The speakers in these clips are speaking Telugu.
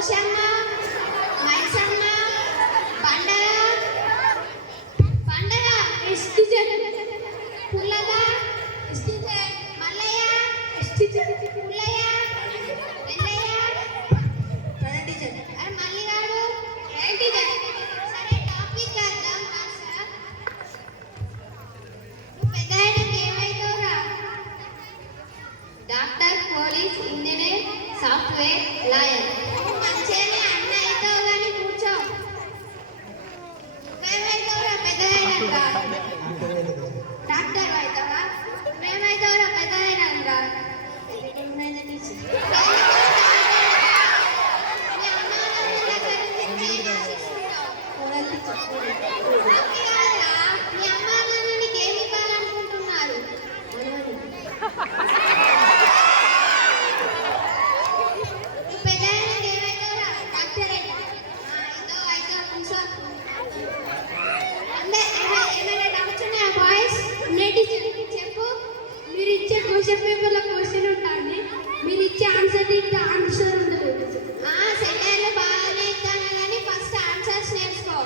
పోషమ్మ, మైసమ్మ, పండగ పండగ పుల్లగా మల్లయ్య పుల్లయ్య వెల్లయ్య అరే మల్లిగాడు సరే టాపిక్ చేద్దాం పెద్ద ఏమైతావురా? Doctor, police, engineer, software, lawyer. మంచిగానే అన్న అవుతావు కానీ కూర్చో. నువ్వేమైతావురా పెద్దదైనాక? డాక్టర్ అవుతావా? నువ్వేమైతావురా పెద్దదైనాక? మీ అమ్మ నాన్న నీకు ఏమి ఇవ్వాలనుకుంటున్నారు? చెప్పు. మీరు ఇచ్చే క్వశ్చన్ పేపర్లో క్వశ్చన్ ఉంటుంది, మీరు ఇచ్చే ఆన్సర్ తింటే ఆన్సర్ ఉండదు. సెకండ్లు బాగానే ఇస్తాను కానీ ఫస్ట్ ఆన్సర్స్ నేర్చుకో.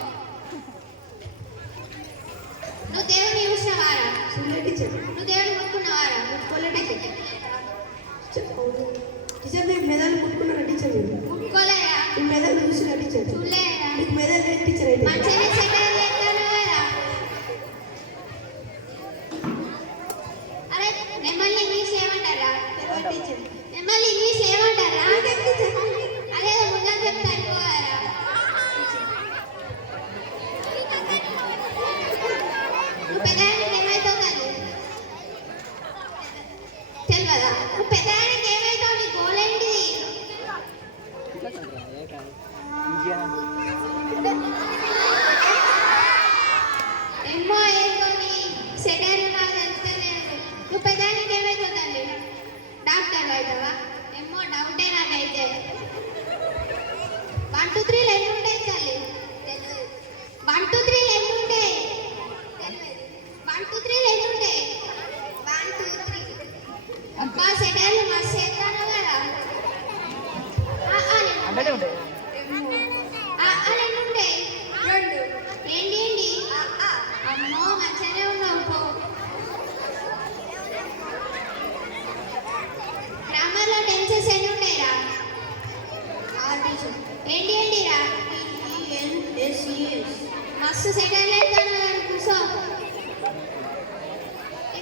నువ్వు దేవుని చూసినవారా? నువ్వు దేవుని ముట్టుకున్నవారా? టీచర్ నేను మెదడు ముట్టుకున్నాను టీచర్. ముట్టుకోలేదా? మెదడు చూసిన టీచర్. చూడలేదా? మెదడు లేదు టీచర్. అయితే మంచిగానే సెకండ్ లెక్కను కదా. అరే మిమ్మల్ని ఇంగ్లీష్ ఏమంటారా? మిమ్మల్ని ఇంగ్లీష్ ఏమంటారా? అదే ముందు చెప్తాను పోయారా? నువ్వు పెద్దదానికి ఏమైతావు తల్లి? తెలియదా? నువ్వు పెద్దదానికి ఏమైతావు? నీ గోల్ ఏంటిది? ఎమ్మో ఏంటోని సెటర్ నాకు తెలుస్తలేదు. నువ్వు పెద్దదానికి ఏమైతావు తల్లి? డాక్టర్ అవుతావా? ఎమ్మో డౌటే నాకైతే. 1 2 3 ఎన్ని ఉంటాయి తల్లి? 1 2 3 ఎన్ని ఉంటాయి? 1 2 3 ఎన్ని ఉంటాయి? 1 2 3 అబ్బా సెటర్లు మస్తు చేస్తాను కదా. ఎన్ని ఉంటాయి? 2. ఏంటి ఏంటి? అమ్మో మంచిగానే ఉన్నావు పో. గ్రామర్లో టెన్సెస్ ఎన్ని ఉంటాయిరా? ఏంటి ఏంటిరా? మస్తు సెటర్లు అవుతాను కానీ కూర్చో.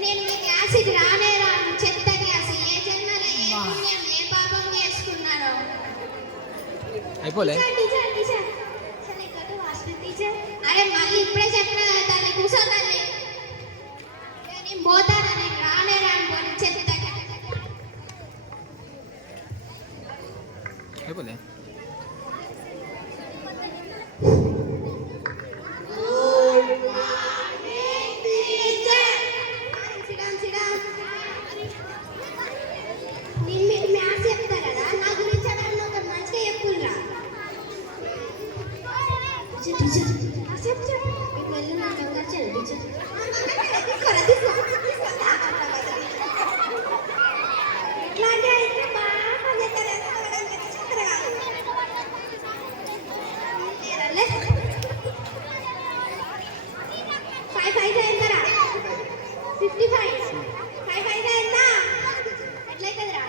నేను మీ క్లాస్కి రానే రాను. చెత్త క్లాస్. ఏ జన్మలో ఏ పుణ్యం ఏ పాపం చేసుకున్నారో. అయిపోలే అరే మళ్ళీ ఇప్పుడే చెప్పిన కదా తల్లి కూర్చో తల్లి. నేను పోతాను, నేను రానే రాను పోనీ చెత్త. అయిపోలే మీరు మ్యాథ్స్ చెప్తారు కదా, నా గురించి ఎవరన్నా ఒక మంచిగా చెప్పురా. మీకు వెళ్ళి నాకు అవకాశం టీచర్. ఇట్లాంటి అయితే బాగా ఫైవ్ ఫైవ్ ఎంతరా? 55. 5 5 ఎంత? ఎట్లయితుందిరా?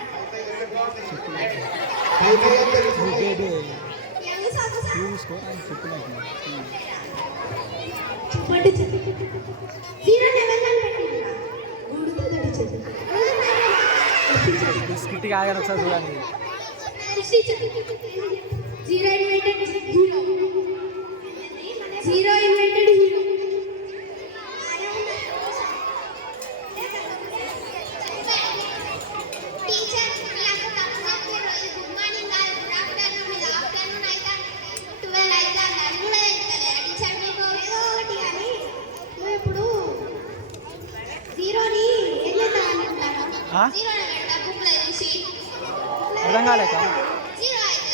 స్కిట్ కాగానే ఒకసారి చూడండి. 0 invented hero. 0 invented hero. Teacher class తప్పకుండా రోజు గుడ్ మార్నింగ్ కాదు, గుడ్ ఆఫ్టర్నూన్, ఇది ఆఫ్టర్నూన్ అయితే 12 అయితే అది కూడా తెలుస్తలే. టీచర్ మీకు ఏదో ఒకటి కానీ నువ్వు ఇప్పుడు 0ని ఏం చేద్దాం అనుకుంటాను? 0 పెడతా బుక్లో చూసి. అర్థం కాలేక 0 అయితే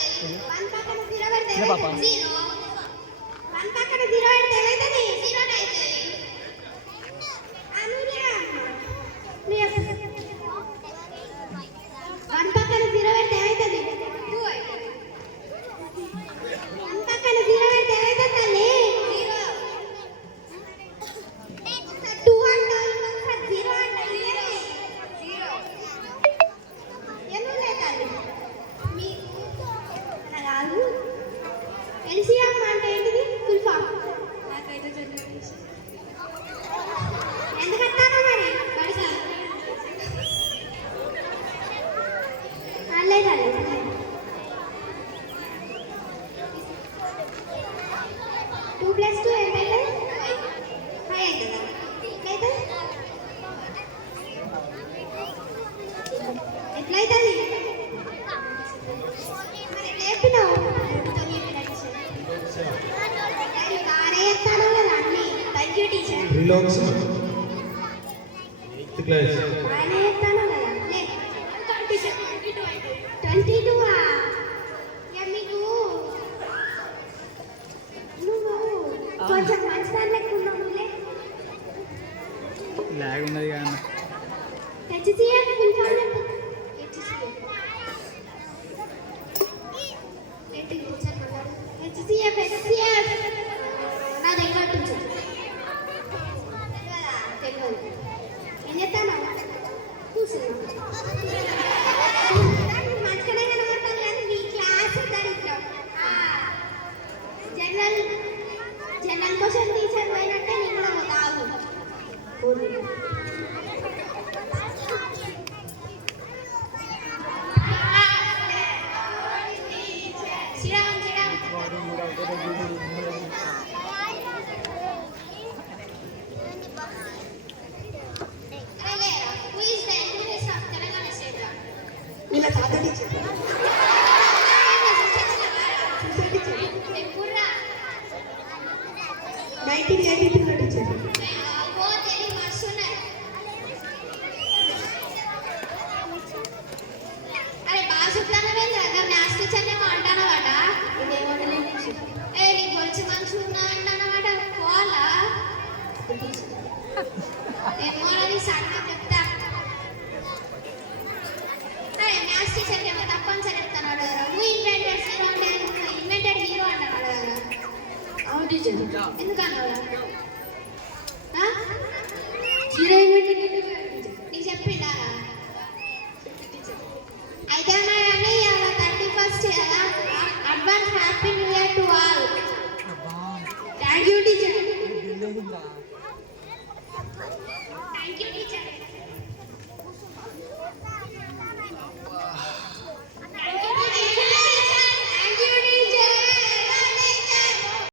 1 పక్కన 0 పెడితే 0 1 పక్కన 0 పెడితే ఏమవుతుంది? 0 అవుతుంది. అనురా 1 పక్కన 0 పెడితే ఏమవుతుంది? 2 అవుతుంది. 2 + 2 ఎంత అవుతుంది? 5 అవుతుందా? ఎట్లయితుంది? మరి ఎట్లా చెప్పినావు? బాగానే చెప్తాను కదా అన్ని. Thank you teacher. Relax 8th class. బాగానే చెప్తాను కదా. 22 ఇక మీకు నువ్వు కొంచెం మంచిదాన్ని లెక్క ఉన్నావులే. లాగ్ ఉన్నది కానీ HCF ఫుల్ ఫామ్ చెప్పు. HCF నా దగ్గర టీచర్ తెలియదు. ఏం చెప్తాను? కూర్చున్నాను. మంచిగానే కనబడతాను కానీ మీ క్లాస్ దరిద్రం. జనరల్ క్వశ్చన్ టీచర్ పోయినట్టే నేను కూడా పోతావు. వీళ్ళ తాత టీచర్ సూసైడ్ టీచర్ 1982 టీచర్ అరే బాగా చెప్తాను కదా మ్యాథ్స్ టీచర్నే అంటానమాట. ఏ నీకు మంచి మనిషి ఉన్నా అంటానమాట. పోవాలా ఏమో అని సడన్గా చెప్తా. అరే మ్యాథ్స్ టీచర్కి ఏమో తప్పనిసరి చెప్తాను. నువ్వు ఇన్వెంటెడ్ హీరో అంటే ఇన్వెంటెడ్ హీరో అంటాడు కదా. అవును టీచర్ ఎందుకన్నావు? హీరో ఇన్వెంటెడ్ నీకు చెప్పిండా? అయితే మరి ఇవాళ 31st కదా. Advance happy new year to all. Thank you teacher. తెలియదుందా